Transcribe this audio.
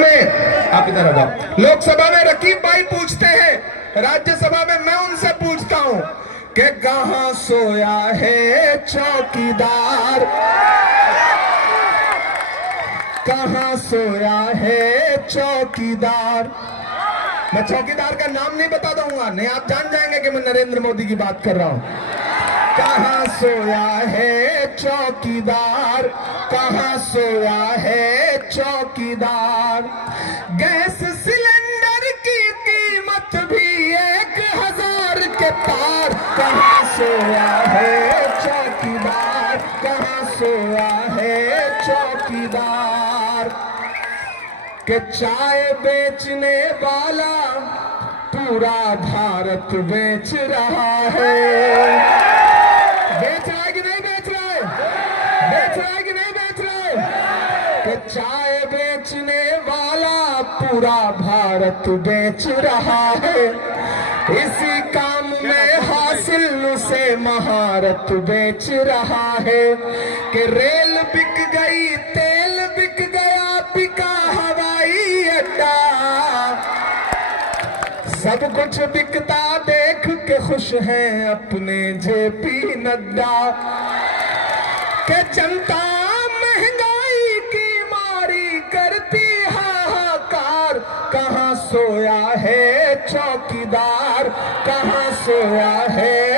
में, आप इधर आ जाओ, लोकसभा में रकीब भाई पूछते हैं, राज्यसभा में मैं उनसे पूछता हूं कि कहां सोया है चौकीदार, कहां सोया है चौकीदार। मैं चौकीदार का नाम नहीं बता दूंगा, नहीं आप जान जाएंगे कि मैं नरेंद्र मोदी की बात कर रहा हूं। कहां सोया है चौकीदार, कहां सोया है चौकीदार। गैस सिलेंडर की कीमत भी 1000 के पार, कहां सोया है चौकीदार, कहां सोया है चौकीदार। के चाय बेचने वाला पूरा भारत बेच रहा है, बेच रहा है कि नहीं बेच रहा है, बेच रहा है कि नहीं बेच रहा है। कि चाय बेचने वाला पूरा भारत बेच रहा है, इसी काम में हासिल उसे महारत बेच रहा है। कि रेल बिक गई, तेल बिक गया, बिका हवाई अड्डा, सब कुछ बिकता देख के खुश हैं अपने जेपी नड्डा। के जनता महंगाई की मारी करती हाहाकार, कहां सोया है चौकीदार, कहां सोया है